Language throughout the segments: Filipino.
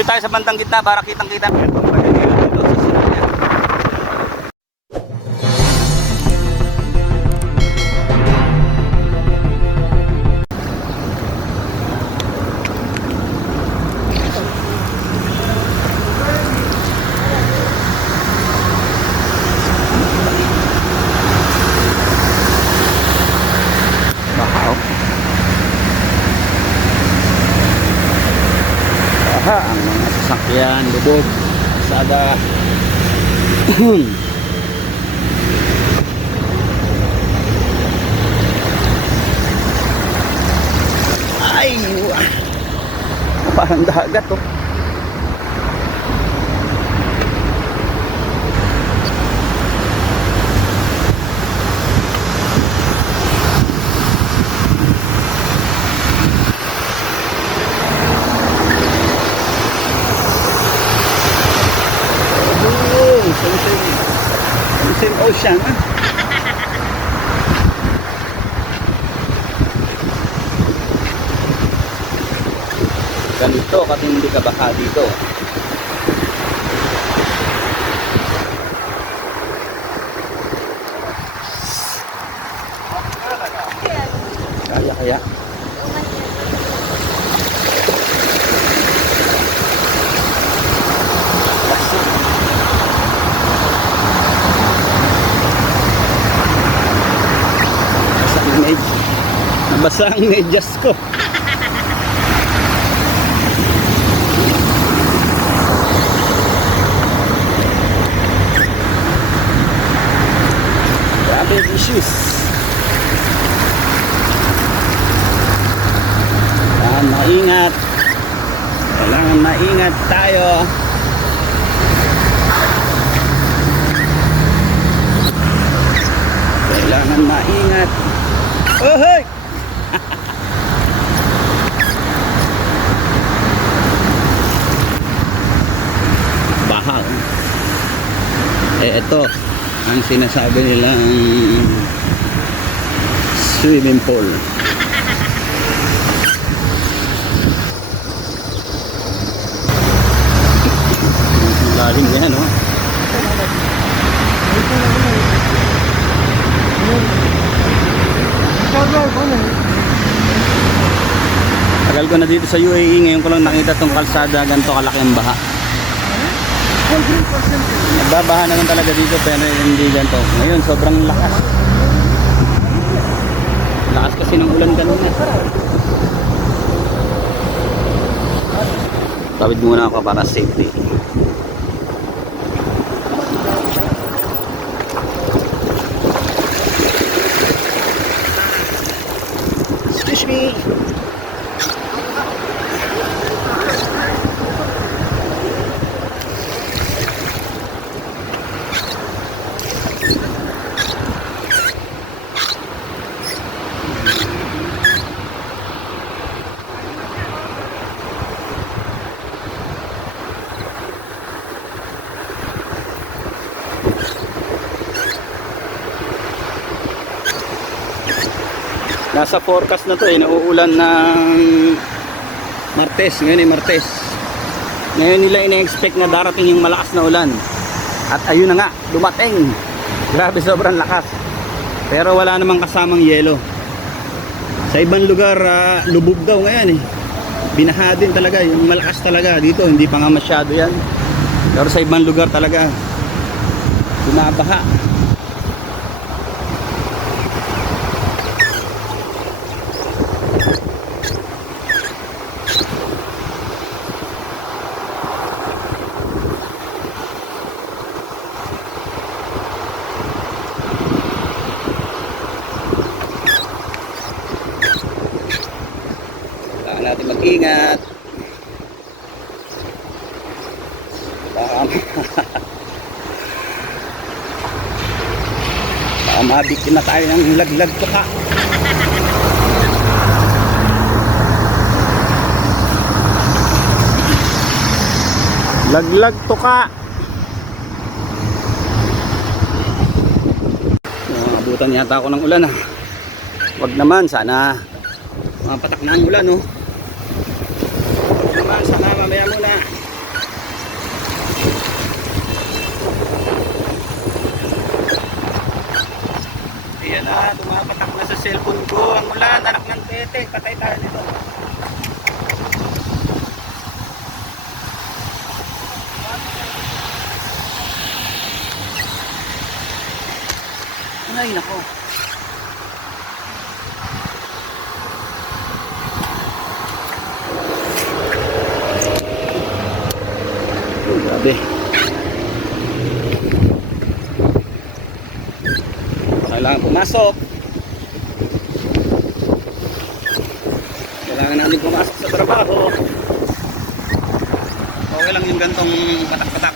Dito tayo sa bandang gitna para kitang-kita. Sada. Ay, parang dagat. Oh, ah. Ganito katindi ka baka dito. Kaya kaya. Nabasa ang med- Ang medyas ko. Grabe issues. Kailangan maingat. Kailangan maingat tayo. Kailangan maingat. Oh, hey! Baha. Eh, ito. Ang sinasabi nilang swimming pool. Lalim yan, oh. Tagal ko na dito sa UAE, ngayon ko lang nakita tong kalsada, ganito kalaki ang baha. Nagbabaha naman talaga dito pero hindi ganito. Ngayon sobrang lakas. Lakas kasi ng ulan kanina. Tawid muna ako para safety. Excuse me. Nasa forecast na to eh, nauulan ng Martes, ngayon ay Martes. Ngayon nila ina-expect na darating yung malakas na ulan. At ayun na nga, dumating. Grabe sobrang lakas. Pero wala namang kasamang yelo. Sa ibang lugar, ah, lubog daw ngayon eh. Binaha din talaga, yung malakas talaga. Dito, hindi pa nga masyado yan. Pero sa ibang lugar talaga, bumabaha. Mag-ingat. Baka, baka mabiktima tayo ng laglag ko ka. Laglag to ka. Abutan yata ako ng ulan ah. Wag naman, sana mapatak na ang ulan oh. Wag naman, sana mamaya muna. Cellphone ko. Ang ulan, anak ng tete. Patay tayo nito. Ay, nako. Oh, grabe. Kailangan pumasok. Kailangan namin pumasok sa trabaho. Okay lang yung gantong patak-patak.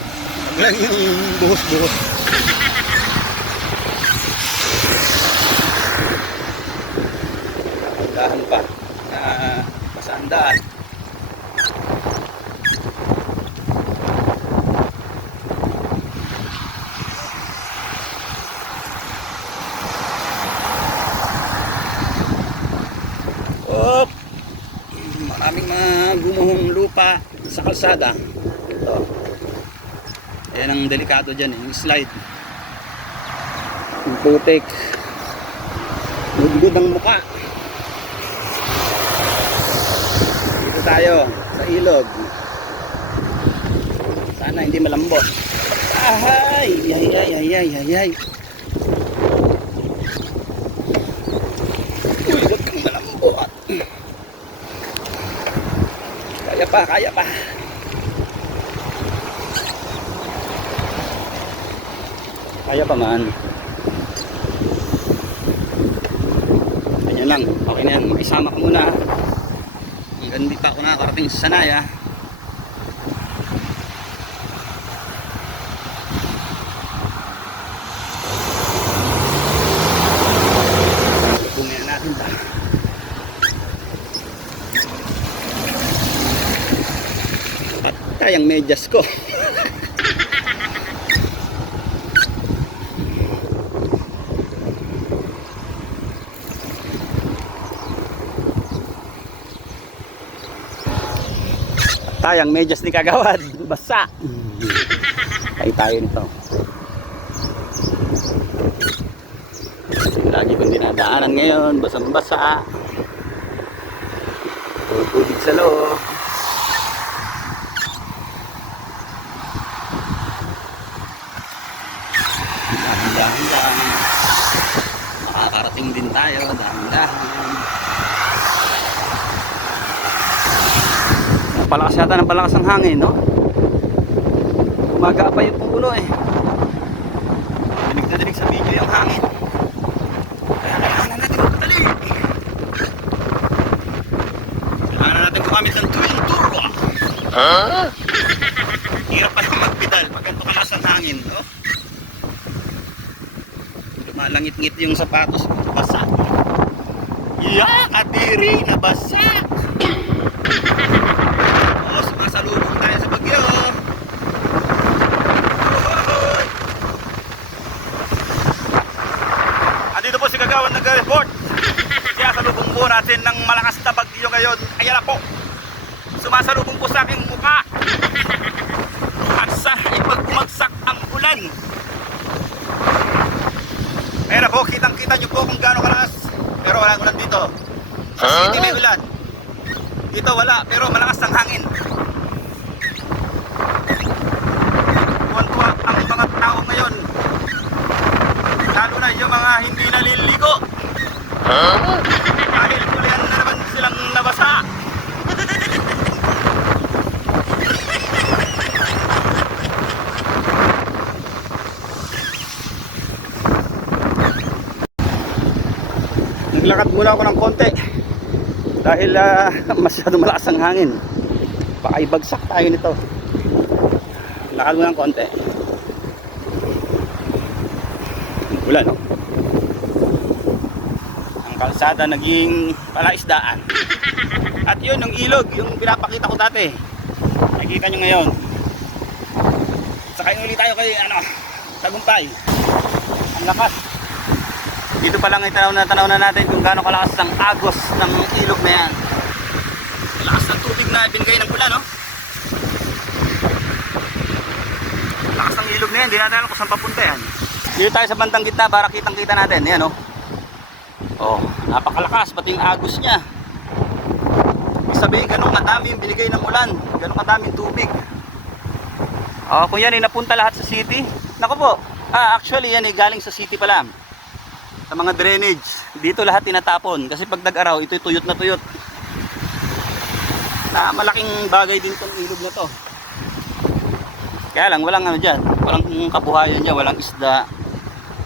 Okay lang yung buhos-buhos. Lupa sa kalsada. Ito. Yan ang delikado dyan, eh, yung slide. Yung putik. Nagdud ang muka. Dito tayo, sa ilog. Sana hindi malambot. Ahay! Ay, ay, ay, ay, ay, ay. Uy, huwag kang malambot. Kaya pa, kaya pa. Kaya pa man. Ganyan lang. Okay na yan. Makisama ko muna. Hindi pa ako nakakarating sa Sanaya. Bungin natin ta. Patay ang medyas ko. Tayang medyas ni Kagawad. Basa. Ay tayo nito. Lagi kong dinadaanan ngayon. Basang basa. Tubig sa loob. Dahan-dahan. Makakarating din tayo. Dahan-dahan. Palakas yata ng palakas ang hangin, no? Umaga pa yung puno eh. Dinig na dinig sa video yung hangin. Kaya kailangan natin magpadali. Kailangan natin gumamit ng twin turbo. Huh? Hirap pa lang magpedal pag ganito kalakas ang hangin, no? Lumalangit-ngit yung sapatos. Yeah, kadiri, nabasa. Oo, sumasalubong tayo sa bagyo. Andito po si Kagawan nag-report. Kaya salubong po natin ng malakas na bagyo ngayon. Ayan na po. Sumasalubong po sa aking mukha. At sa ipagkumagsak ang ulan. Ayan na po, kitang-kita nyo po kung gaano kalakas. Pero walang ulan dito. Sa city may ulan. Dito wala, pero malakas ang hangin. Tuwan-tuwa ang mga tao ngayon. Lalo na yung mga hindi naliligo. Dahil kulihan na naman silang nabasa. Naglakad muna ako ng konti. Dahil ah, masyado malakas ang hangin. Baka ibagsak tayo nito. Lakad mo ng konti. Wala no? Ang kalsada naging palaisdaan. At yun yung ilog yung pinapakita ko dati. Nakikita nyo ngayon. Sakay ulit tayo kay ano tagumpay. Ang lakas dito pa lang itanaw na tanaw na natin kung gaano kalakas ang agos ng ilog na yan. Lakas ng tubig na binigay ng pula, no? Lakas ng ilog na yan, hindi natin alam kung saan papunta yan. Dito tayo sa bandang gitna para kitang kita natin, yan, no? Oh, Napakalakas, pati yung agos niya. Ibig sabihin, ganun kadami yung binigay ng ulan. Ganun kadami tubig. Oh, kung yan ay napunta lahat sa city. Nako po. Ah, actually yan ay galing sa city pala. Sa mga drainage. Dito lahat tinatapon. Kasi pag nag-araw, ito tuyot na tuyot. Na malaking bagay din tong ilog na to. Kaya lang, walang ano dyan. Walang kabuhayan dyan. Walang isda.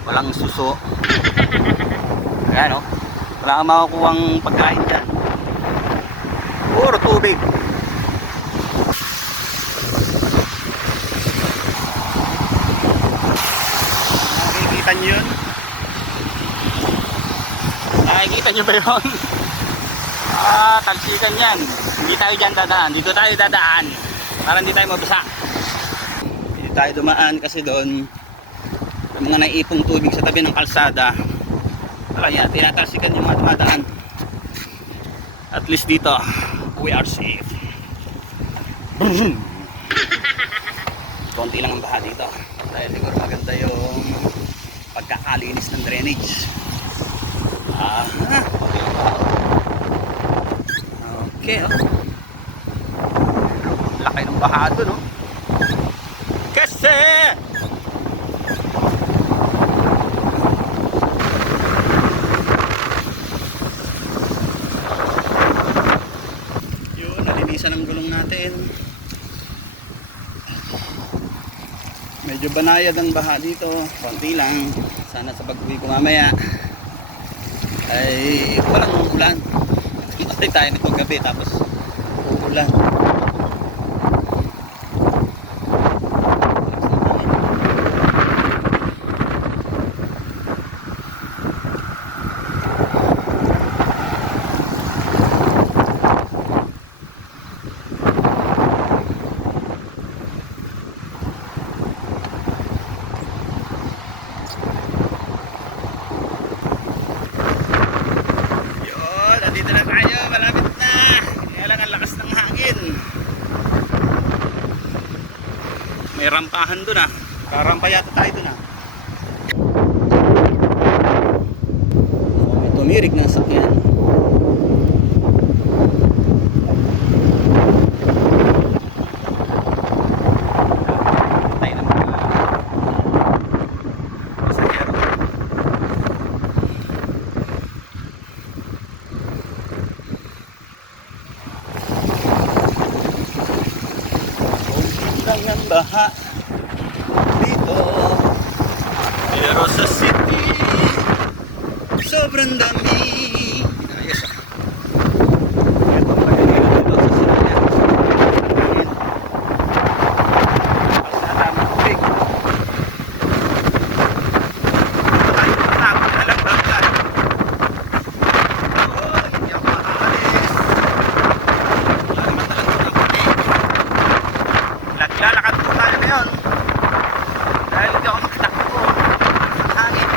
Walang suso. Ayan o. Wala kang makukuhang pagkain dyan. Puro tubig. Nakikita nyo yun? Nakikita nyo ba yun? ah, talsikan yan. Hindi tayo dyan dadaan. Dito tayo dadaan. Para hindi tayo mabasa. Hindi tayo dumaan kasi doon yung mga naipong tubig sa tabi ng kalsada. Kaya tinatalsikan yung mga dumadaan. At least dito, we are safe. Konti lang ang baha dito. Dahil siguro maganda yung pagkakalinis ng drainage. Ah. Okay, oh. Laki ng baha doon, oh. Kasi! Yun, nalinisan ang gulong natin. Medyo banayad ang baha dito. Konti lang. Sana sa pag-uwi ko mamaya ay walang ulan. Matay tayo nito gabi tapos uulan. Yun, nandito na tayo. Malapit na. Kaya lang ang lakas ng hangin. Rampahan dun ah. Karampa yata tayo dun ah. May tumirik ng sakyan. Tayo ng mga pasahero. lang ang baha. Dito. Pero sa city sobrang dami ayos ah ito ang pagkakita dito sa city basta tama tubig tayo matapos na lang bagay oh hindi ako makakalis wala naman talagang ng puti Naglalakad po tayo ngayon. Dahil hindi ako makatakbo sa hangin.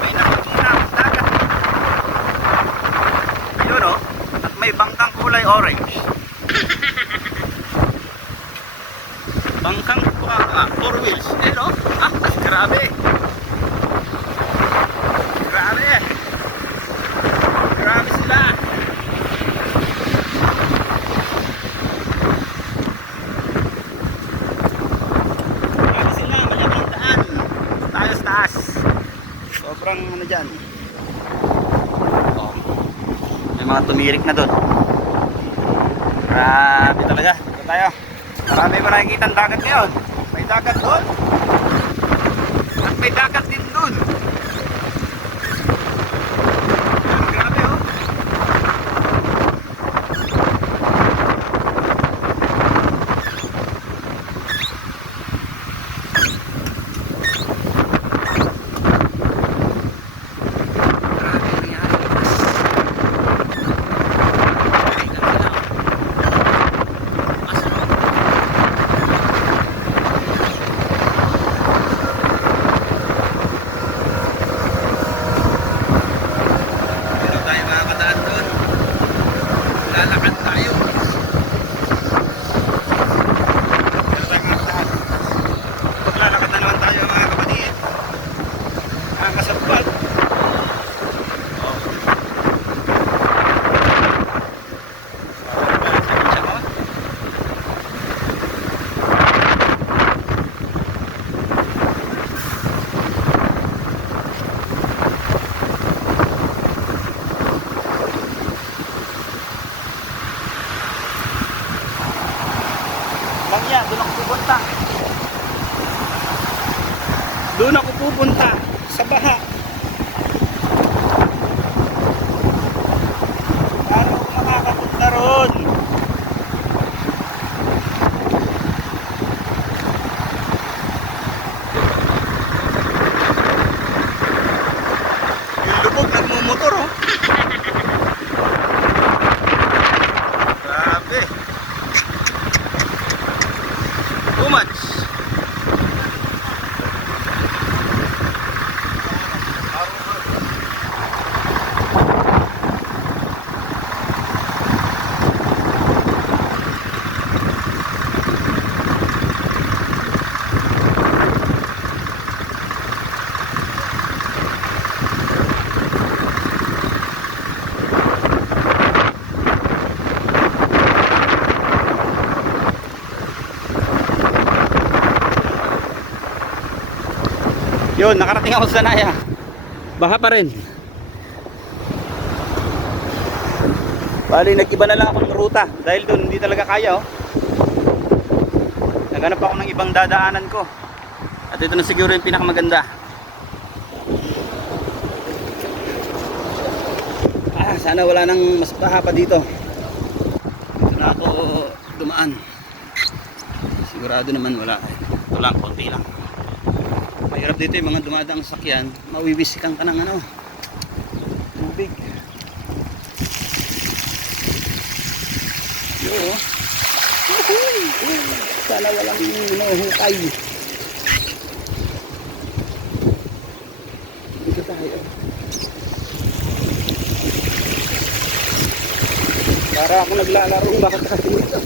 May nakikita akong dagat. Ayun o. At may bangkang kulay orange. Bangkang uh, four wheels. Ayun o. Ah, grabe. Grabe. Grabe sila. Grabe sila, malabang daan. Tayo sa taas. Sobrang ano dyan. May mga tumirik na doon. Grabe talaga. Dito tayo. Marami mo nakikita ang dagat ngayon. May dagat doon. At may dagat Yun, nakarating ako sa Naya. Baha pa rin. Bali, nag-iba na lang akong ruta. Dahil doon, hindi talaga kaya, oh. Naghanap ako ng ibang dadaanan ko. At ito na siguro yung pinakamaganda. Ah, sana wala nang mas baha pa dito. Dito na ako dumaan. Sigurado naman wala. Ito lang, konti lang. Mahirap dito yung mga dumadaang sakyan, mawiwisikan ka ng ano, tubig. Yo. oh. Sana walang ano, hukay. Dito tayo. Para ako naglalaro bakit dito.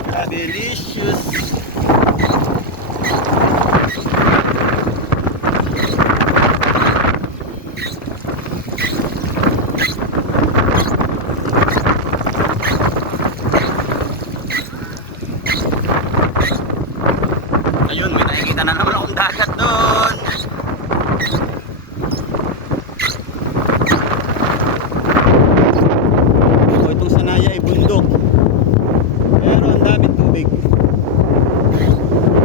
Grabe, delicious. Ayun, may nakikita na naman akong dagat doon. So, itong sanaya ay bundok. Pero ang daming tubig.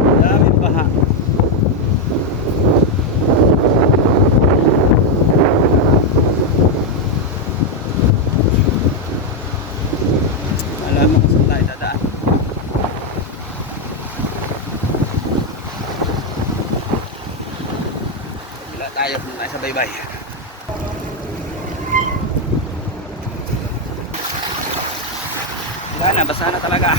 Ang daming baha. Alam mo kung saan tayo dadaan. Wala tayo kung tayo sa baybay. Wala na, basa na talaga.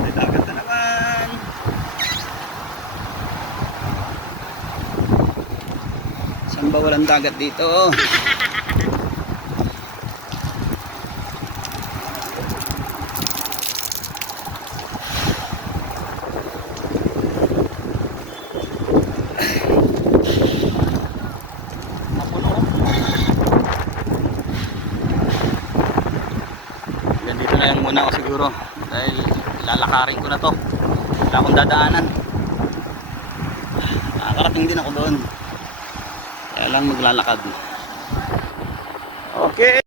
May dagat na naman. Saan ba walang dagat dito? Ganito na lang muna ako siguro dahil lalakarin ko na to. Wala akong dadaanan. Nakakarating din ako doon. Lang maglalakad. Okay.